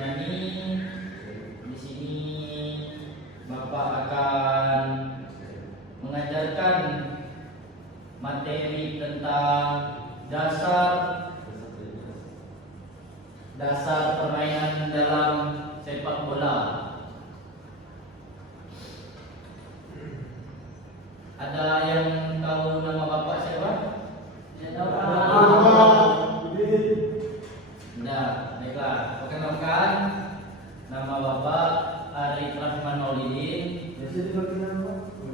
Jaimani. Di sini Bapak akan mengajarkan materi tentang dasar permainan dalam sepak bola. Ada yang tahu nama Bapak siapa? Saya tahu. Nah, baiklah. Perkenalkan, nama Bapak Arif Rahman Maulidin.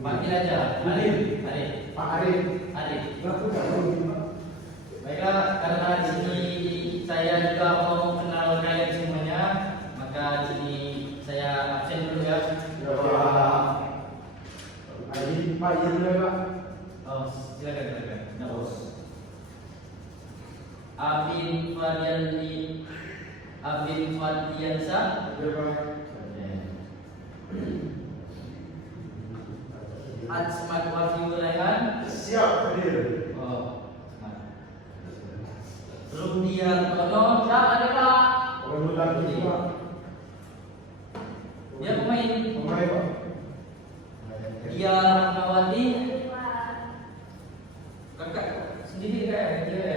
Panggil aja. Arif. Pak Arif. Baiklah, karena di sini saya juga mau kenal kalian semuanya, maka di sini saya absen dulu ya. Arif, Pak Irna, Pak. Oh, silakan. Nah, bos. Abin Fadliansa. Atsmat Wahyu Rehan. Siap, hadir. Oh, Rudian Tono. Siap, ada Pak. Orang lagi, Pak. Dia pemain. Pemain, Pak. Dia Rahmawati. Kakak sendiri kayak dia.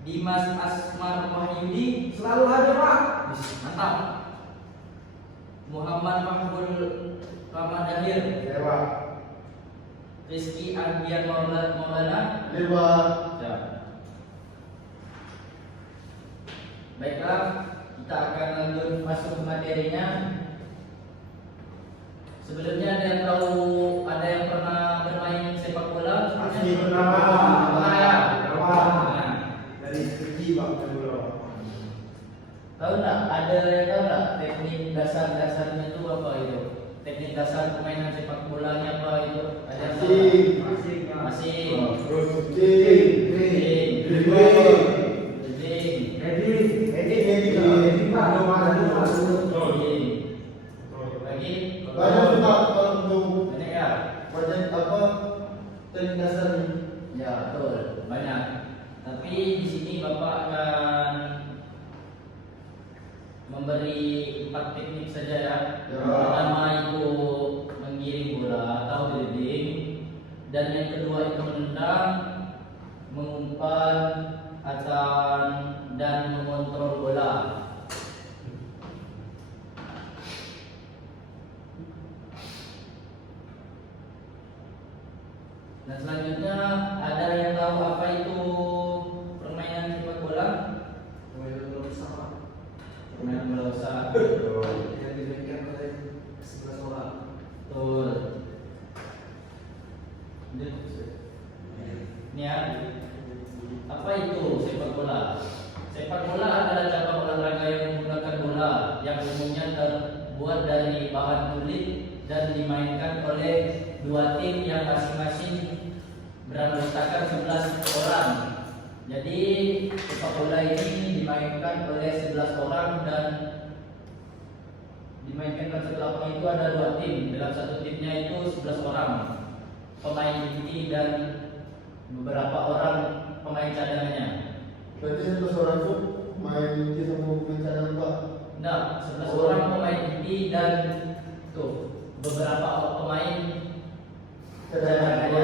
Dimas Asmar Wahyudi. Selalu ada, Pak. Mantap. Muhammad Mahmud Ramadhanir. Ya, Pak. Rizky Ardian Maulana. Lewat. Ya. Baiklah, kita akan lanjut masuk ke materinya. Sebelumnya ada yang tahu, ada yang pernah bermain sepak bola? Masih pernah. Pernah ya? Pernah. Dari kecil, Pak. Tahu nggak? Ada yang tahu nggak teknik dasarnya itu apa itu? Teknik dasar permainan sepak bolanya apa itu? Ada yang tahu? Masih. Terus Dribbling. Lagi? Banyak ya? Ya, betul. Banyak. Tapi di sini Bapak akan memberi 4 teknik saja ya. Yang pertama itu menggiring bola atau dribbling, dan yang kedua itu menendang, mengumpan, dan mengontrol bola. Dan selanjutnya, ada yang tahu apa itu permainan sepak bola? Permainan bola besar. yang dimainkan oleh 11 orang. Betul. Ini ya. Apa itu sepak bola? Sepak bola adalah cabang olahraga yang menggunakan bola yang umumnya terbuat dari bahan kulit dan dimainkan oleh dua tim yang masing-masing beranggotakan 11 orang. Jadi sepak bola ini dimainkan oleh 11 orang, dan dimainkan setelah orang itu ada dua tim. Dalam satu timnya itu 11 orang pemain inti dan beberapa orang pemain cadangannya. Berarti 11 orang itu main inti sama pemain cadangan, Pak? Nah, 11 orang pemain inti dan tuh beberapa pemain cadangannya.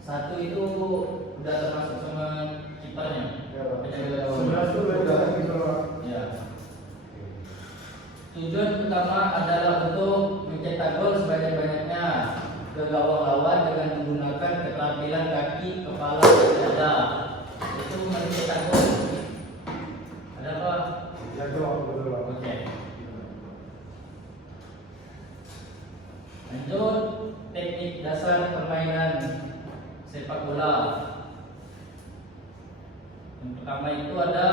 Satu itu udah termasuk sama kipernya. Sebelas itu udah gitu, Pak. Ya. Tujuan utama adalah untuk mencetak gol sebanyak-banyaknya ke gawang lawan dengan menggunakan keterampilan kaki, kepala, dan dada. Itu mencetak gol. Ada apa? Ya, betul, Pak. Oke. Lanjut, teknik dasar permainan sepak bola. Yang pertama itu ada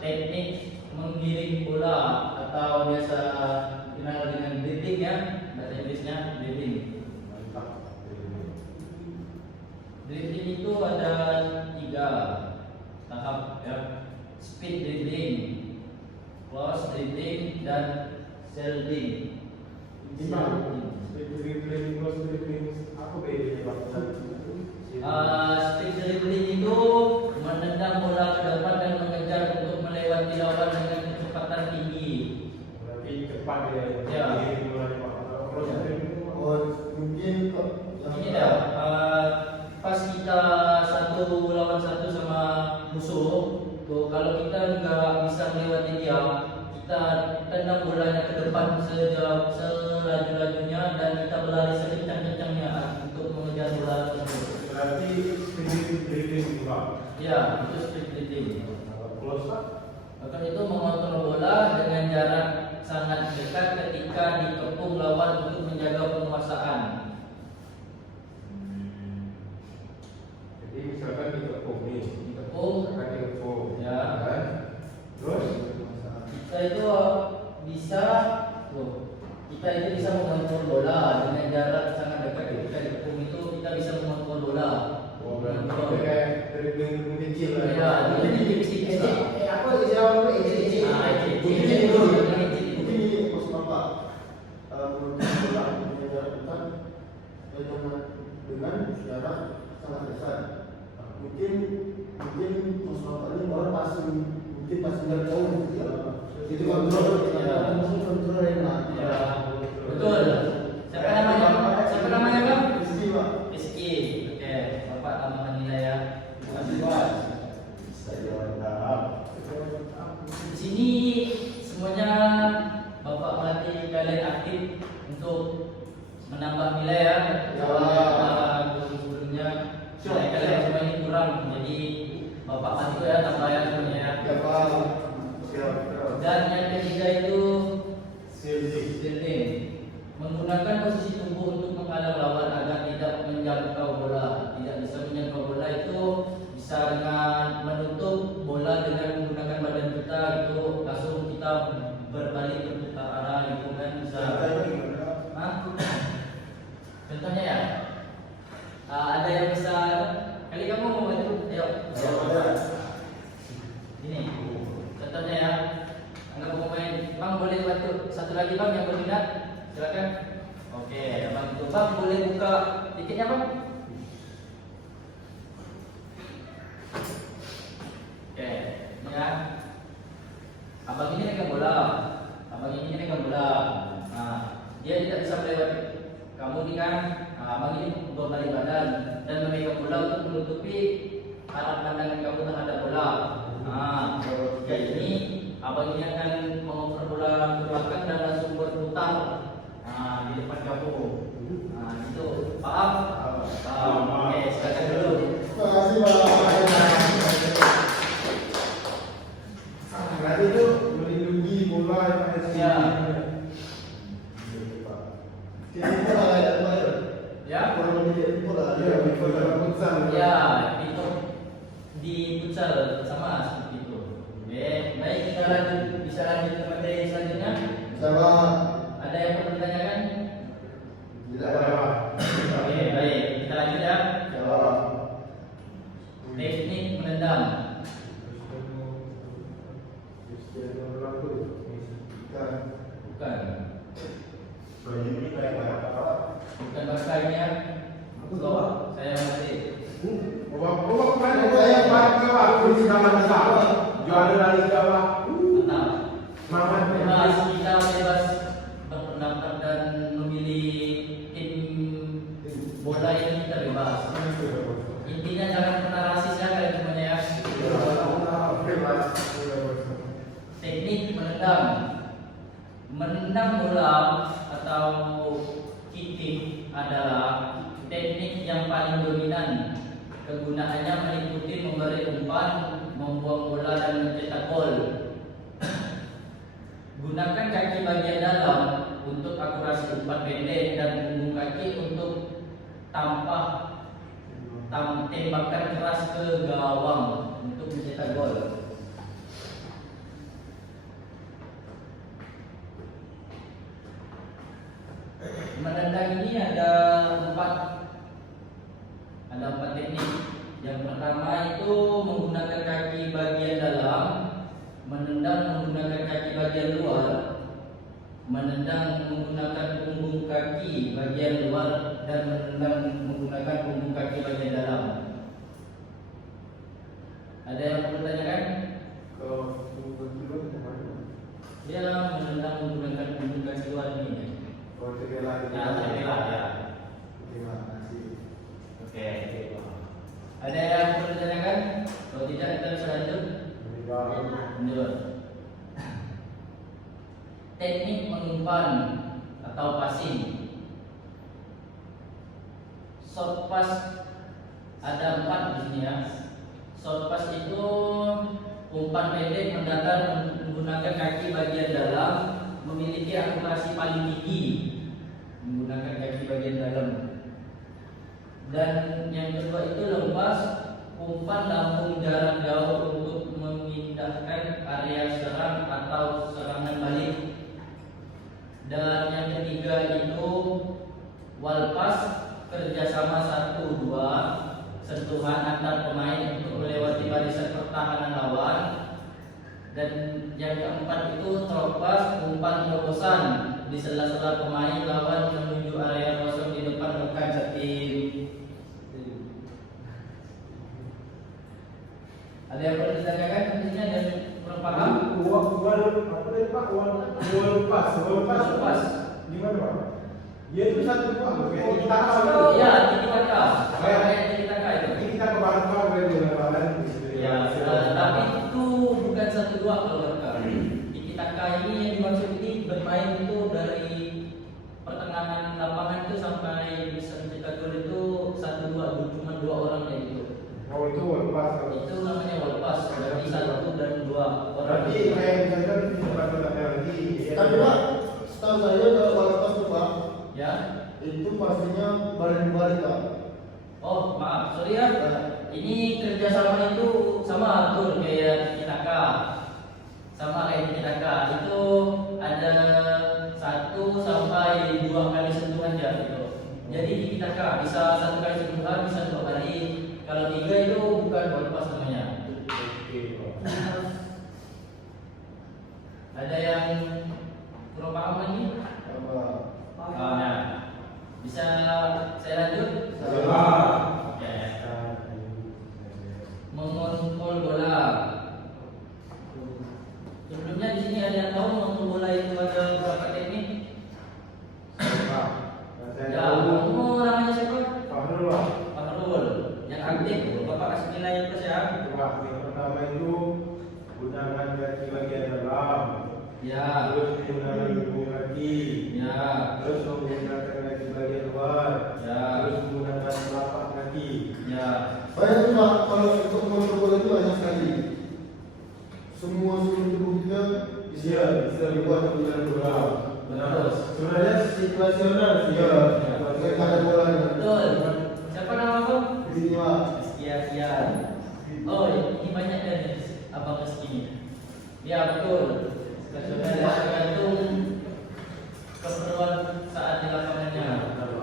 teknik menggiring bola atau biasa dikenal dengan dribbling ya, bahasa Inggrisnya dribbling. Dribbling itu ada 3 tahap ya: speed dribbling, close dribbling, dan shielding. Apa bedanya, Pak? Speed dribbling itu menendang menendang bola ke depan dan mengejar untuk melewati lawan dengan kecepatan tinggi. Berarti cepat dia. Ya. Oh, mungkin kok Ini dah pas kita 1 lawan 1 sama musuh tuh, kalau kita nggak bisa melewati dia, kita tendang bolanya ke depan selaju-lajunya dan kita berlari sekencang-kencangnya untuk mengejar bola tersebut. Berarti speed dribbling juga. Ya, itu speed dribbling. Close up. Maka itu mengontrol bola dengan jarak sangat dekat ketika dikepung lawan untuk menjaga penguasaan. Jadi misalkan dikepung nih, Dikepung, misalkan dikepung, ya. kan? Terus Kita itu bisa, kita itu bisa mengontrol bola dengan jarak sangat dekat. Ketika dikepung itu kita bisa mengontrol bola. oh, berarti kayak dribbling kecil lah. Ya, itu tipis-tipis lah. apa istilah ECC? Ah, ECC. Mungkin ini dulu. ECC. Mungkin ini maksud Bapak. Menurut bola punya jarak dekat dengan jarak sangat dekat. Mungkin maksud Bapak ini bola passing, mungkin passing dari jauh gitu ya. Itu kontrol, Ya. kontrol yang Ya, betul. Siapa namanya? Siapa namanya, Bang? Rizky, Pak. Rizky. Oke, Bapak tambahkan nilai ya. Terima kasih, Bos. Di sini semuanya Bapak melatih kalian aktif untuk menambah nilai ya. Kalau sebelumnya nilai kalian semua ini kurang, jadi Bapak bantu ya tambah ya semuanya ya. Ya, Pak. Siap. Dan yang ketiga itu Shielding. shielding, menggunakan posisi tubuh untuk menghalang lawan agar tidak menjangkau bola. Tidak bisa menjangkau bola itu bisa dengan menutup bola dengan menggunakan badan kita, itu langsung kita berbalik berputar arah gitu kan bisa. Hah? Contohnya ya, ada yang bisa kali kamu mau itu, ayo. Ini contohnya ya. Anggap pemain, Bang boleh bantu satu lagi Bang yang berminat, silakan. Oke, Bang itu Bang boleh buka tiketnya Bang. Oke, ini ya. Abang ini megang bola, abang ini megang bola. Nah, dia tidak bisa melewati kamu nih kan. Nah, abang ini berbalik badan dan memegang bola untuk menutupi arah pandangan kamu terhadap bola. Nah, kayak ini abang ini akan mengoper bola ke belakang dan langsung berputar. Nah, di depan kamu. Nah, itu paham? Paham. Oke, silakan dulu. Terima kasih, Pak. Berarti itu melindungi bola yang ada di Ya. Ini bola ya, Pak. Ya. Kurang lebih bola. Iya, di bola futsal. Ya, itu di futsal sama seperti itu. Oke, baik kita lanjut, bisa lanjut ke materi selanjutnya. Sama. Ada yang perlu ditanyakan? Tidak Ada, ada. Pak. Oke, baik kita lanjut ya. Ya. Teknik menendang. Cristiano Ronaldo. Bukan. Bukan. Ini kayak apa? Bukan bahasa ini ya. Loh, saya masih. Bapak kemarin saya pakai waktu di Jakarta. Juara La Liga, Pak. Mantap. Semangat, Bebas, kita bebas berpendapat dan memilih tim bola ini kita bebas. Intinya jangan pernah rasis ya kalian semuanya ya. Teknik menendang. Menendang bola atau kicking adalah teknik yang paling dominan. Kegunaannya meliputi memberi umpan, membuang bola dan mencetak gol. Gunakan kaki bagian dalam untuk akurasi umpan pendek dan punggung kaki untuk tembakan keras ke gawang untuk mencetak gol. Menendang ini ada empat teknik. Yang pertama itu menggunakan kaki bagian dalam, menendang menggunakan kaki bagian luar, menendang menggunakan punggung kaki bagian luar, dan menendang menggunakan punggung kaki bagian dalam. Ada yang perlu tanyakan? Kalau betul kemana? Dia menentang menggunakan komunikasi luar ini. Kalau terbelah Nah, terbelah ya. Terima kasih. Oke. Ada yang perlu ditanyakan? Kalau tidak kita bisa lanjut. Lanjut. Teknik mengumpan atau passing. Short pass ada 4 di sini ya. Short pass itu umpan pendek mendatar menggunakan kaki bagian dalam, memiliki akurasi paling tinggi menggunakan kaki bagian dalam. Dan yang kedua itu lepas, umpan lambung jarak jauh untuk memindahkan area serang atau serangan balik. Dan yang ketiga itu wall pass, kerjasama 1-2 sentuhan antar pemain untuk melewati barisan pertahanan lawan. Dan yang keempat itu throw pass, umpan terobosan di sela-sela pemain lawan menuju area kosong di depan rekan setim. Ada yang perlu ditanyakan? Intinya ada yang kurang paham? Wall pass. Gimana Pak? Dia itu satu dua. Kita Ya, tiki taka. Kayak tiki taka itu. kita ke Barca berjalan. Ya, tapi itu bukan 1-2 kalau mereka. Tiki taka ini yang dimaksud ini bermain itu dari pertengahan lapangan itu sampai bisa mencetak gol itu 1-2, cuma 2 orang kayak gitu. Oh itu wall pass. Itu namanya wall pass, berarti 1 dan 2 orang. Berarti kayak misalkan di tempat lagi. Tapi Pak, setahu saya kalau lepas tuh Pak, Ya. itu pastinya balik-balik Pak. Oh, maaf, sorry ya. Ini kerjasama itu sama betul kayak tiki taka. Sama kayak tiki taka. Itu ada 1 sampai 2 kali sentuhan ya gitu. Jadi tiki taka bisa 1 kali sentuhan, bisa 2 kali. Kalau 3 itu bukan ball pass namanya. Ada yang kurang paham lagi? Nah, bisa saya lanjut? Oke. Mengontrol bola. Sebelumnya di sini ada yang tahu mengontrol bola itu ada beberapa teknik? Ya, kamu namanya siapa? Fahrul. Yang aktif, Bapak kasih nilai plus ya. Pertama itu gunakan kaki bagian dalam. Ya. Terus menggunakan hubung kaki. Ya. Terus menggunakan kaki bagian luar. Ya. Terus menggunakan telapak kaki. Ya. Banyak tuh Pak, kalau untuk mengontrol bola itu banyak sekali. Semua seluruh tubuh kita bisa dibuat untuk jalan bola. Betul. Sebenarnya situasional sih ya, kayak ada bolanya. Betul. Siapa nama kamu? Di sini Pak. Sekian. Oh, ini banyak dari abang rezekinya. Ya betul. Tergantung keperluan saat di lapangannya.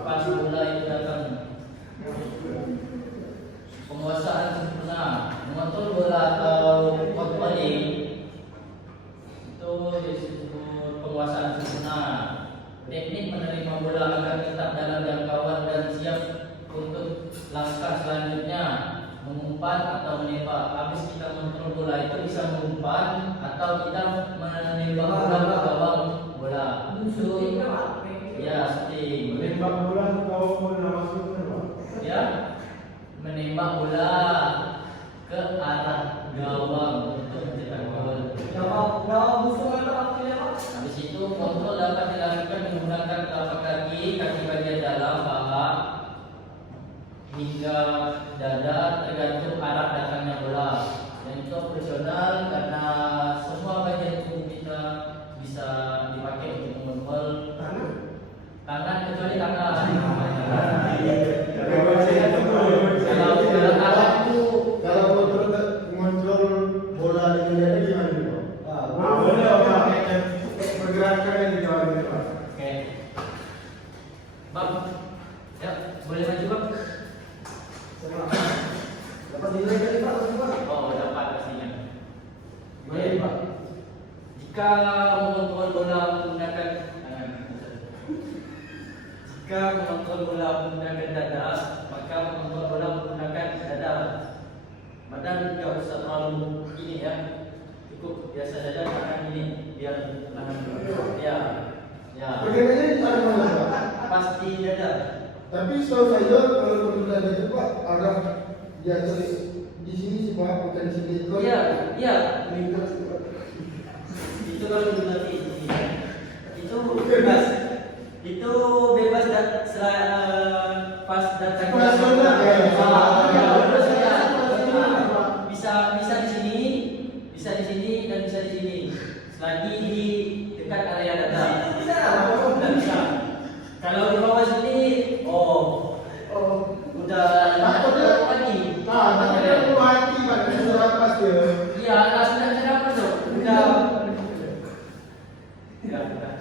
Pas bola itu datang. Penguasaan sempurna, mengontrol bola atau controlling itu disebut penguasaan sempurna. Teknik menerima bola agar tetap dalam jangkauan dan siap untuk langkah selanjutnya, mengumpan atau menembak. Habis kita mengontrol bola itu bisa mengumpan atau kita menembak bola ke gawang bola. Itu ya seperti Menembak bola atau masuk Pak? ya menembak bola ke arah gawang untuk mencetak gol. Habis itu kontrol dapat dilakukan menggunakan telapak kaki, kaki bagian dalam, paha hingga dada tergantung arah datangnya bola. Dan itu operasional karena semua bagian tubuh kita bisa dipakai untuk mengontrol tangan kecuali tangan. Kalau mengontrol bola di dunia ini gimana Pak? Pergerakan yang dilakukan Pak. Oke. Bang, ya boleh maju bang? Dapat nilai kali Pak? Oh dapat pastinya. Gimana Pak? Jika mengontrol bola menggunakan dada, maka mengontrol bola menggunakan dada. Badan nggak usah terlalu ini ya, cukup biasa saja tangan ini biar tahan. Ya, ya. Pergelangannya di mana mana Pak? Pasti dada. Tapi setahu saya kalau pergelangan itu Pak ada di atas di sini sih Pak, bukan di sini. Iya, iya. Meningkat sih Pak. Itu kalau berarti itu bebas. Itu bebas dan pas datang Pas datang, ya. bisa di sini, bisa di sini dan bisa di sini. Selagi di dekat area dada. Tidak bisa. Kalau di bawah sini, udah Takutnya lagi. takutnya aku mati Pak, sudah pas dia. Iya, langsung tidak apa tuh. Udah. Ya, udah.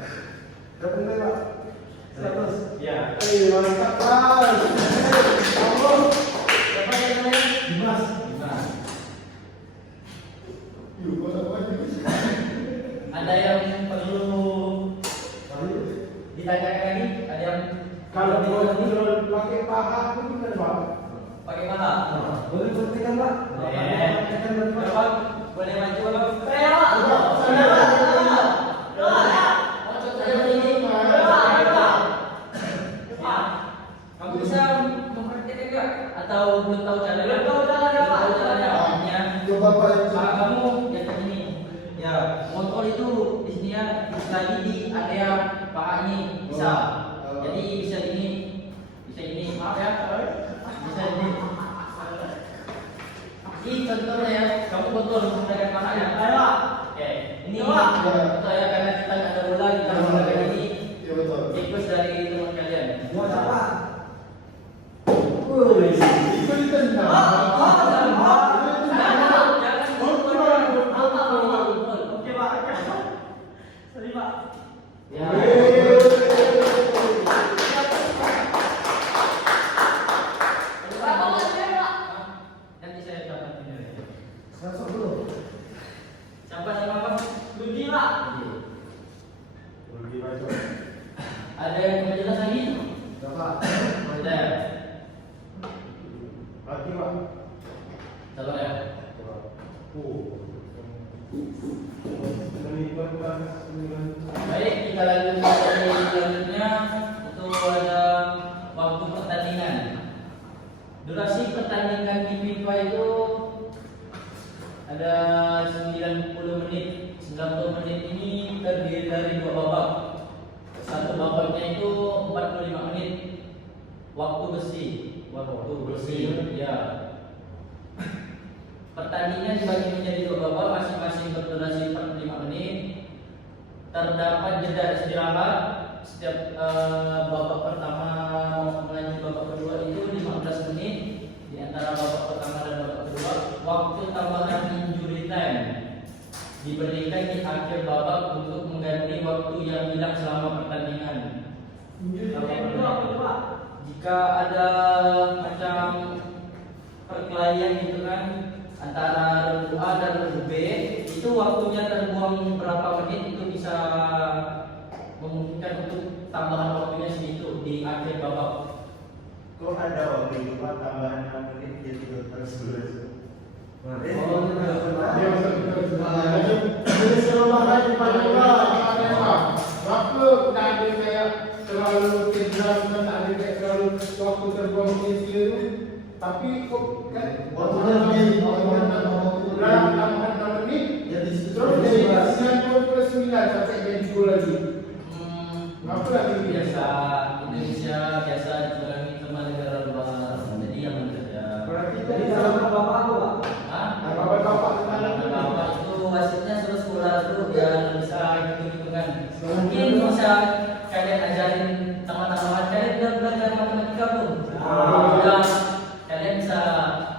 Berapa nilai Pak? 100. Ya. Mantap Pak. Allah. Siapa yang namanya? Dimas. Dimas. Yuk, kau apa Ada yang perlu ditanyakan lagi? Ada yang Kalau mau pakai paha itu gimana Pak? pakai paha? Boleh tekan Pak? Berapa? Boleh maju apa? Saya kamu bisa mempraktekkan enggak? Atau belum tahu cara? Belum tahu caranya. Coba Pak. Paha kamu yang kayak gini. Ya, motor itu di sini ya, lagi di area paha ini bisa. Jadi bisa ini, bisa ini. Maaf ya, bisa ini. Ini contohnya ya, kamu kontrol menggunakan pahanya. Ayo. Oke, ini contoh ya karena kita nggak ada bola kita menggunakan ini. Ya betul. Request dari teman kalian. Buat apa? Itu ditendang. Oke Pak. Sorry Pak. Ya. Nanti saya dapat videonya. Masuk dulu. Siapa nama Pak? Budi Pak. Rugi baca. Ada yang mau jelas lagi? Bapak. Ada. Lagi Pak. Sabar ya. Baik, kita lanjut dari selanjutnya. Itu ada waktu pertandingan. Durasi pertandingan di FIFA itu ada 90 menit. 90 menit ini terdiri dari 2 babak. Satu babaknya itu 45 menit. Waktu besi. Waktu besi. Ya. Pertandingan dibagi menjadi 2 babak, masing-masing berdurasi 45 menit. Terdapat jeda istirahat setiap babak pertama melanjut babak kedua itu 15 menit di antara babak pertama dan babak kedua. Waktu tambahan injury time diberikan di akhir babak untuk mengganti waktu yang hilang selama pertandingan. Jika ada macam perkelahian gitu kan antara regu A dan regu B, itu waktunya terbuang berapa menit itu bisa memungkinkan untuk tambahan waktunya segitu di akhir babak. Kok ada waktu itu Pak tambahan 6 menit jadi 12. Jadi selama hari Berapa tak ada kayak terlalu cedera dan tak ada kayak terlalu waktu terbuang sia-sia tu. Tapi kok kan waktunya lebih dalam tambahan 6 menit jadi terus dari 99 sampai jadi gol lagi. Berapa lagi Biasa Indonesia biasa dikurangi sama negara luar. Jadi yang mana saja. Berarti Jadi dalam bapak apa Pak? Hah? bapak-bapak Bapak itu wasitnya suruh sekolah dulu biar bisa hitung-hitungan. Mungkin bisa kalian ajarin teman-teman kalian udah belajar matematika belum? Udah kalian bisa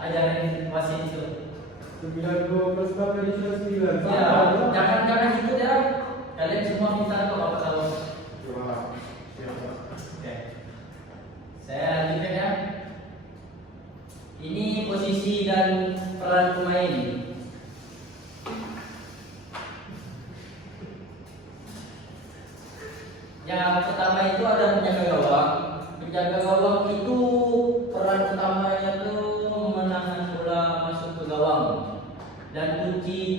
ajarin wasit itu. 9 plus 4 kali 9. Ya, jangan ikut ya. Kalian semua pintar kok bapak tahu. Oke. Saya lanjutkan ya. Ini posisi dan peran pemain. Yang pertama itu ada penjaga gawang. Penjaga gawang itu peran utamanya tuh menahan bola masuk ke gawang.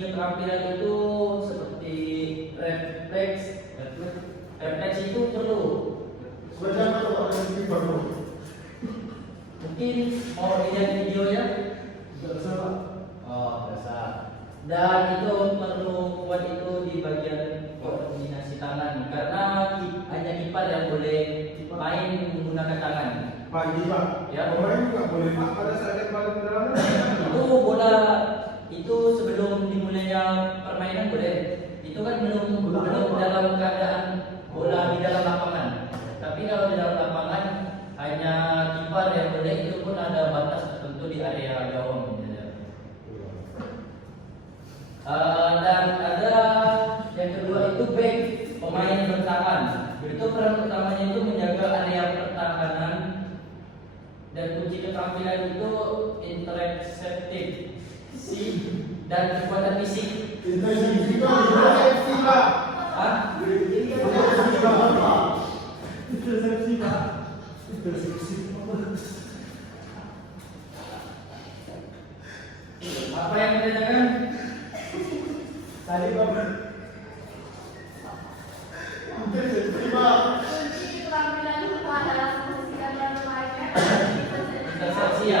keterampilan itu seperti refleks itu perlu. Sebenarnya kalau ada yang perlu. Mungkin mau lihat videonya? Tidak salah. Oh, biasa. Dan itu perlu kuat itu di bagian koordinasi tangan karena hanya kiper yang boleh main menggunakan tangan. Pak ini Pak, Ya. pemain juga boleh Pak pada saat yang paling pertama. Itu bola itu sebelum dimulainya permainan boleh. Itu kan belum dalam keadaan bola di dalam lapangan. Tapi kalau di dalam lapangan hanya kiper yang boleh, itu pun ada batas tertentu di area gawang. Dan ada yang kedua itu back, pemain bertahan. Itu peran utamanya itu menjaga area pertahanan dan kunci keterampilan itu intersepsi dan kekuatan fisik. Intensitas Pak. Hah? Intersepsi Pak. Intersepsi. Apa yang ditanyakan? Tadi Bapak. Intersepsi Pak. Intersepsi ya.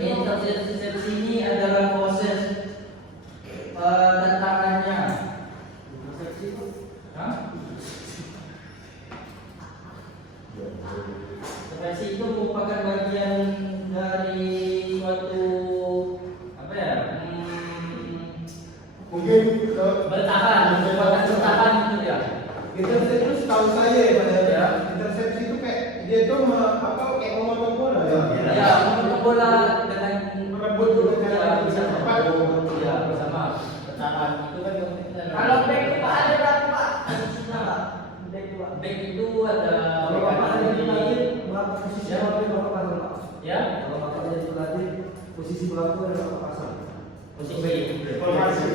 Intersepsi ini adalah proses tantangannya. Intersepsi itu? Hah? Intersepsi itu merupakan bagian dari suatu apa ya? Mungkin Bertahan, kekuatan bertahan itu ya. Intersepsi itu setahu saya ya Pak ya. Ya. Intersepsi itu kayak dia itu kayak memotong bola ya. Ya, memotong bola dengan Merebut bola ya, bisa cepat. ya bersama bertahan itu kan yang kita Kalau back itu ada berapa Pak? Back dua. back itu ada Kalau Bapak ada di di- pelatih, berapa posisi Ya. Bapak Bapak pasang Pak? ya Kalau Bapak ada di pelatih, posisi berapa ada Bapak pasang? musik baik. Formasi.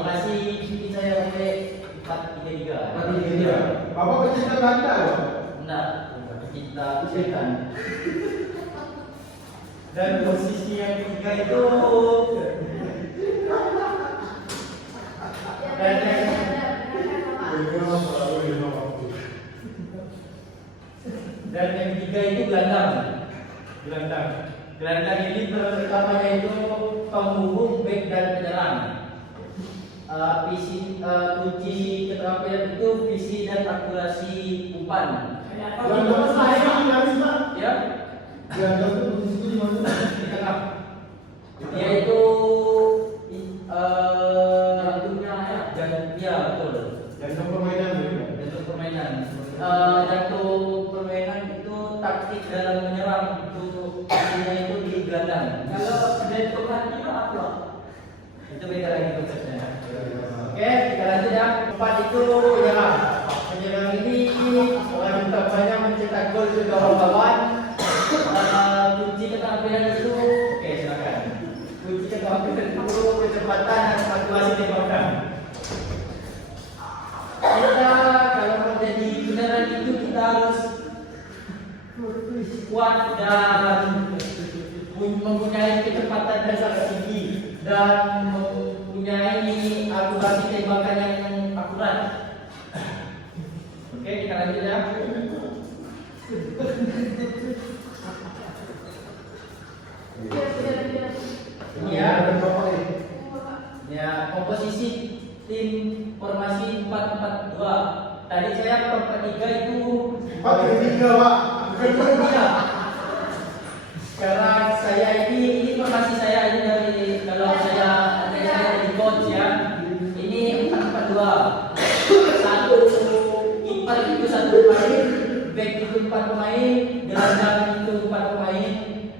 Masih ini saya pakai 4-3-3. Iya. Bapak pecinta ganda ya. Benar. Kita usahakan. Dan posisi yang ketiga itu Dan yang ketiga itu gelandang. Gelandang ini pertamanya itu penghubung back dan penyerang. Kunci keterampilan itu visi dan akurasi umpan. Gelandang saya nyaris Pak. Ya, Gelandang itu posisi di mana? di tengah. Dia itu jantungnya ya betul. jantung permainan ya. Jantung permainan. Jantung permainan itu taktik dalam menyerang itu artinya itu di gelandang. Kalau jantung hati itu apa? Itu beda lagi konsepnya. Oke, kita lanjut ya. Empat itu menyerang. Menyerang ini orang utamanya mencetak gol ke gawang lawan. Kunci keterampilan itu, oke silakan. Kunci keterampilan itu kecepatan dan akurasi tembakan. Kita kalau mau jadi beneran itu kita harus kuat dan mempunyai kecepatan yang sangat tinggi dan mempunyai akurasi tembakan yang akurat. Oke, kita lanjut ya. Ini ya, ya komposisi tim formasi 4-4-2. Tadi saya 4-4-3 itu 4-3 Pak. Iya. Sekarang saya ini formasi saya ini dari kalau saya jadi coach ya. Ini 4-4-2. Satu kiper itu 1 pemain, back itu 4 pemain, gelandang itu 4 pemain,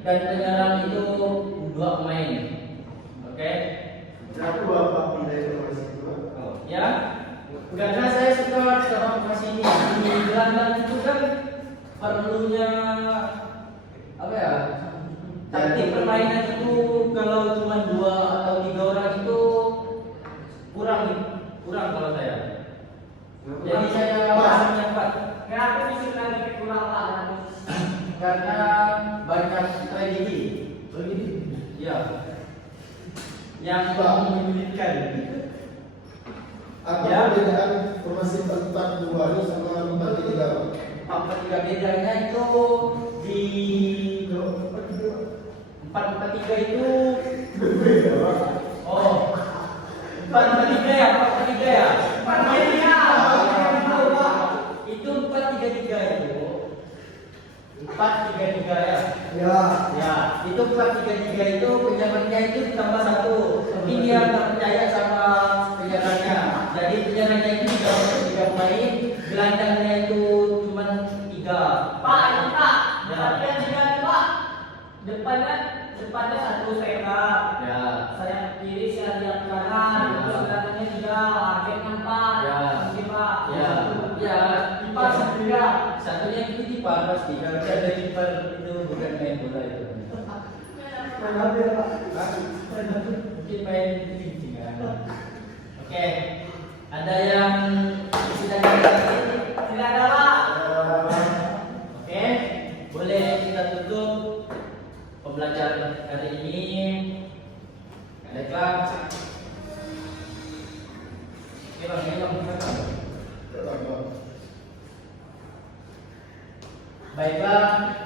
dan penyerang itu 2 pemain. Oke? Kenapa Bapak pindah formasi itu Pak? Ya. Karena saya suka sama formasi ini. Di gelandang itu kan perlunya apa ya? Taktik permainan itu kalau cuma 2 atau 3 orang itu kurang kalau saya. Jadi saya pasangnya 4 Kenapa bisa nanti kurang Pak? karena banyak tragedi. Ya. yang menyulitkan. Apa Ya. perbedaan formasi 4-4-2 ini sama 4-3? 4-4-3 bedanya itu di 4-4-3 itu oh 4-4-3 ya 4-4-3 ya 4-4-3 itu 4-3-3 itu 4-3-3 ya. Ya. Ya, itu 4-3-3 itu penyerangnya itu ditambah 1. Tapi dia nggak percaya sama penyerangnya. Jadi penyerangnya itu 3 pemain, gelandangnya itu cuma 3. Pak, ini Pak. Ya. Tapi yang tiga nih, Pak. Depannya satu striker. Ya. Sayap kiri, sayap kanan. Ya. Terus belakangnya 3. Akhirnya 4. Ya. Mungkin Pak. Ya. Ya. Kipas sendiri. Satunya itu kiper pasti. Kalau tidak ada kiper itu bukan main bola itu. Mungkin main tinggal. Oke. Ada yang sudah lagi? Tidak ada, Pak. Oke, boleh kita tutup pembelajaran hari ini. Baiklah. Oke bang, ini bang. Baiklah,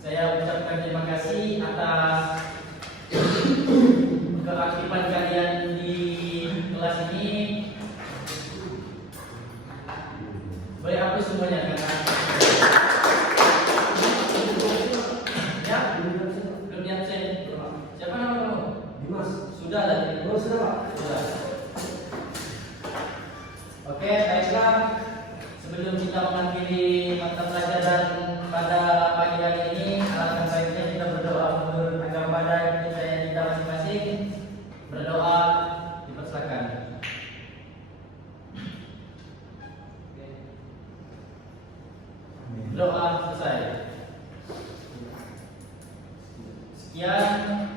saya ucapkan terima kasih atas keaktifan kalian di kelas ini. Boleh hapus semuanya karena ya belum absen. Siapa nama kamu? Dimas. Sudah tadi. Oh, sudah, Pak. Sudah. Oke, baiklah. Sebelum kita mengakhiri mata pelajaran pada pagi hari ini, alangkah baiknya kita berdoa kepada kita yang kita masing-masing. Berdoa, dipersilakan. Doa selesai. Sekian.